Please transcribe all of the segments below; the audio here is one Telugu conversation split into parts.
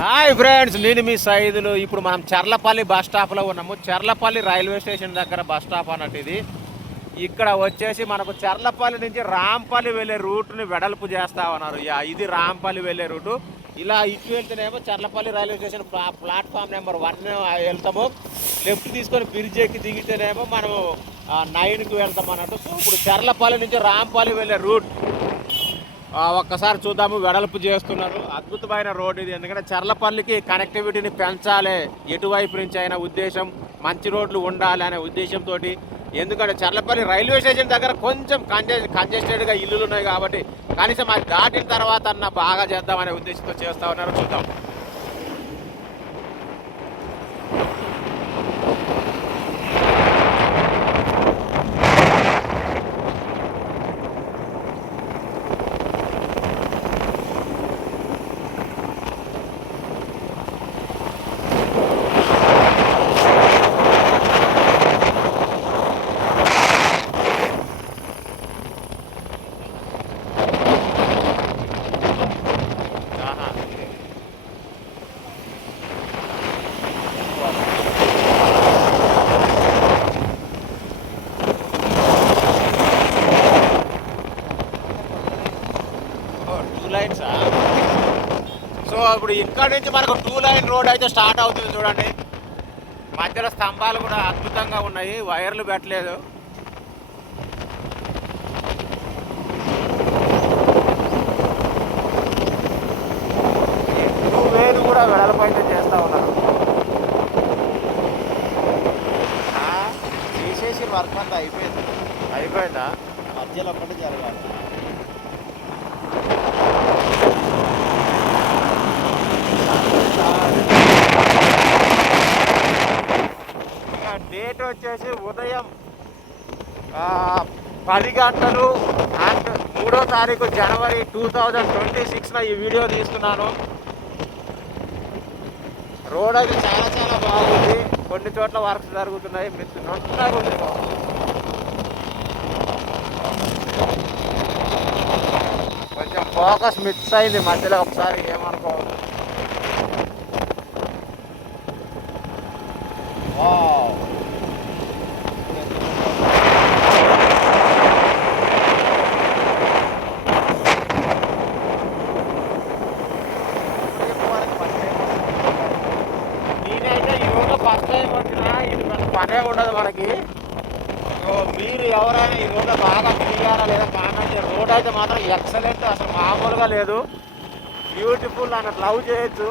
హాయ్ ఫ్రెండ్స్, నేను మీ సైదులు. ఇప్పుడు మనం చర్లపల్లి బస్ స్టాప్లో ఉన్నాము. చర్లపల్లి రైల్వే స్టేషన్ దగ్గర బస్ స్టాప్ అన్నట్టు ఇది. ఇక్కడ వచ్చేసి మనకు చర్లపల్లి నుంచి రాంపల్లి వెళ్ళే రూట్ని వెడల్పు చేస్తా ఉన్నారు. ఇది రాంపల్లి వెళ్ళే రూటు. ఇలా ఇటు వెళ్తేనేమో Charlapalli railway station platform number 1 వెళ్తాము. లెఫ్ట్ తీసుకొని బ్రిడ్జ్ ఎక్కి దిగితేనేమో మనము 9కి వెళ్తాం అన్నట్టు. సో ఇప్పుడు చర్లపల్లి నుంచి రాంపల్లి వెళ్ళే రూట్ ఒక్కసారి చూద్దాము. వెడల్పు చేస్తున్నారు. అద్భుతమైన రోడ్ ఇది. ఎందుకంటే చర్లపల్లికి కనెక్టివిటీని పెంచాలి, ఎటువైపు నుంచి అయినా ఉద్దేశం, మంచి రోడ్లు ఉండాలి అనే ఉద్దేశంతో. ఎందుకంటే చర్లపల్లి రైల్వే స్టేషన్ దగ్గర కొంచెం కంజెస్టెడ్గా ఇల్లులు ఉన్నాయి కాబట్టి కనీసం అది దాటిన తర్వాత అన్న బాగా చేద్దామనే ఉద్దేశంతో చేస్తూ ఉన్నారు. చూద్దాం. సో ఇప్పుడు ఇక్కడ నుంచి మనకు 2 లైన్ రోడ్ అయితే స్టార్ట్ అవుతుంది. చూడండి, మధ్యలో స్తంభాలు కూడా అద్భుతంగా ఉన్నాయి, వైర్లు పెట్టలేదు. వేలు కూడా వెడల్పు అయితే చేస్తూ ఉన్నారు. తీసేసి వర్క్ అంతా అయిపోయిందా? మధ్యలో ఒకటి జరగాలి. డేట్ వచ్చేసి ఉదయం 10 గంటలు అండ్ 3వ తారీఖు జనవరి 2026 ఈ వీడియో తీస్తున్నాను. రోడ్ అయితే చాలా చాలా బాగుంది. కొన్ని చోట్ల వర్క్స్ జరుగుతున్నాయి. నొంతగా ఉంది. కొంచెం ఫోకస్ మిస్ అయింది మధ్యలో, ఒకసారి ఏమనుకోవద్దు. నేనైతే ఈ రోజు ఫస్ట్ టైం వచ్చినా ఇది పనే ఉండదు మనకి. మీరు ఎవరైనా ఈ రోడ్లో బాగా తిరిగారా లేదా కామెంట్. రోడ్ అయితే మాత్రం ఎక్సలెంట్, అసలు మామూలుగా లేదు. బ్యూటిఫుల్ అన్నట్టు లవ్ చేయొచ్చు.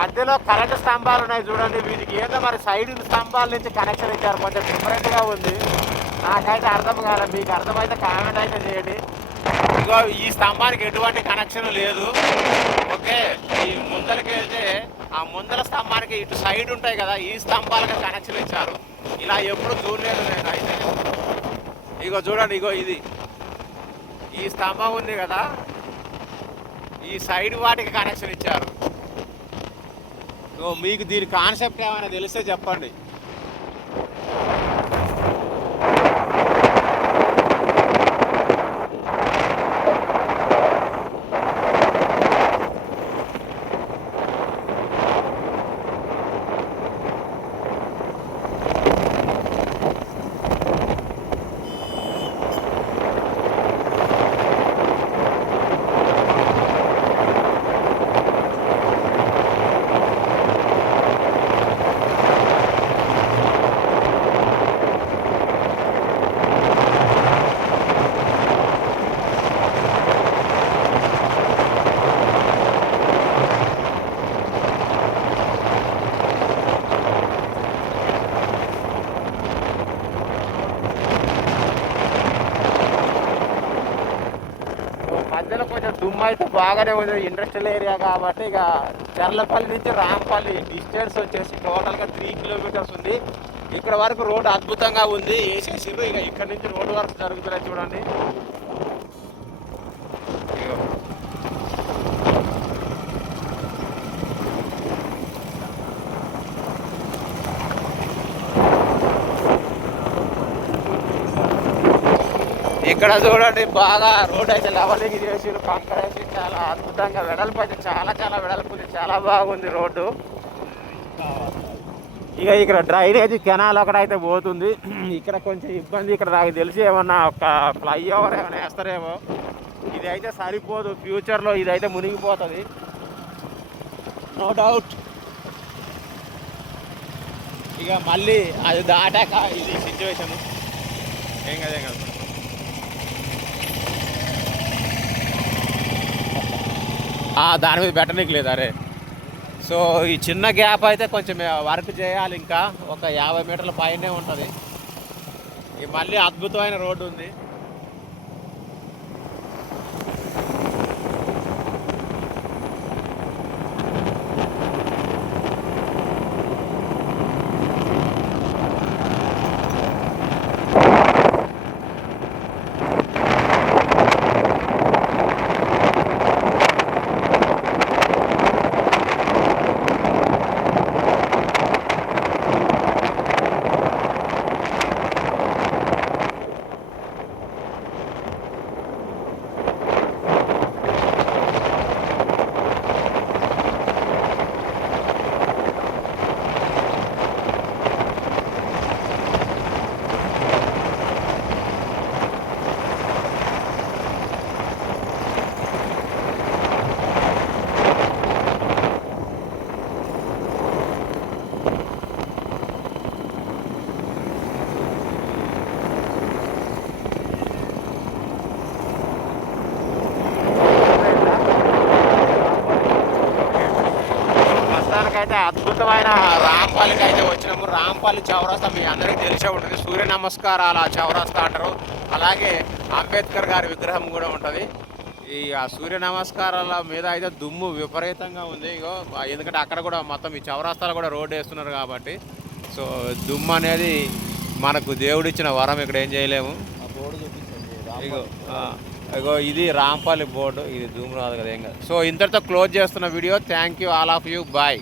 మధ్యలో కరెంటు స్తంభాలు ఉన్నాయి చూడండి. వీటికి ఏదో మరి సైడ్ స్తంభాల నుంచి కనెక్షన్ ఇచ్చారు. కొంచెం డిఫరెంట్గా ఉంది, నాకైతే అర్థం కాలేదు. మీకు అర్థమైతే కామెంట్ అయితే చేయండి. ఇగో ఈ స్తంభానికి ఎటువంటి కనెక్షన్ లేదు. ఓకే, ఈ ముందరకి వెళ్తే ఆ ముందర స్తంభానికి ఇటు సైడ్ ఉంటాయి కదా, ఈ స్తంభాలకి కనెక్షన్ ఇచ్చారు. ఇలా ఎప్పుడు చూడలేదు నేను అయితే. ఇగో చూడండి, ఇగో ఇది ఈ స్తంభం ఉంది కదా, ఈ సైడ్ వాటికి కనెక్షన్ ఇచ్చారు. మీకు దీని కాన్సెప్ట్ ఏమైనా తెలిస్తే చెప్పండి. మధ్యలో కొంచెం దుమ్ము అయితే బాగానే ఉంది. ఇండస్ట్రియల్ ఏరియా కాబట్టి ఇక చర్లపల్లి నుంచి రాంపల్లి డిస్టెన్స్ వచ్చేసి టోటల్గా 3 కిలోమీటర్స్ ఉంది. ఇక్కడ వరకు రోడ్డు అద్భుతంగా ఉంది, వేసేసిండ్రు. ఇక ఇక్కడ నుంచి రోడ్డు వరకు జరుగుతున్నాయి చూడండి. ఇగో ఇక్కడ చూడండి, బాగా రోడ్ అయితే లెవలింగ్ చేసి కంకరేసి చాలా అద్భుతంగా వెడల్పు అయితే చాలా వెడల్పు ఉంది, చాలా బాగుంది రోడ్డు. ఇక ఇక్కడ డ్రైనేజ్ కెనాల్ ఒకటైతే పోతుంది. ఇక్కడ కొంచెం ఇబ్బంది. ఇక్కడ నాకు తెలిసి ఏమన్నా ఒక ఫ్లైఓవర్ ఏమైనా వేస్తారేమో. ఇది అయితే సరిపోదు, ఫ్యూచర్లో ఇదైతే మునిగిపోతుంది నో డౌట్. ఇక మళ్ళీ అది దాటాక ఇది సిచ్యువేషన్ ఏం కదా. దాని మీద పెట్టనీకి లేదు. అరే సో ఈ చిన్న గ్యాప్ అయితే కొంచెం వర్క్ చేయాలి. ఇంకా ఒక 50 మీటర్ల పైనే ఉంటుంది. ఈ మళ్ళీ అద్భుతమైన రోడ్డు ఉంది. అయితే అద్భుతమైన రాంపల్లికి అయితే వచ్చినాము. రాంపల్లి చౌరస్తా మీ అందరికీ తెలిసే ఉంటుంది. సూర్య నమస్కారాల చౌరస్తా అంటారు. అలాగే అంబేద్కర్ గారి విగ్రహం కూడా ఉంటుంది. ఈ సూర్య నమస్కారాల మీద అయితే దుమ్ము విపరీతంగా ఉంది. ఇగో ఎందుకంటే అక్కడ కూడా మొత్తం ఈ చౌరస్తాలు కూడా రోడ్డు వేస్తున్నారు కాబట్టి సో దుమ్ము అనేది మనకు దేవుడిచ్చిన వరం. ఇక్కడ ఏం చేయలేము. ఇగో ఇది రాంపల్లి బోర్డు. ఇది దుమ్ము రాదు కదా ఏం కాదు. సో ఇంతటితో క్లోజ్ చేస్తున్న video. Thank you all of you. Bye.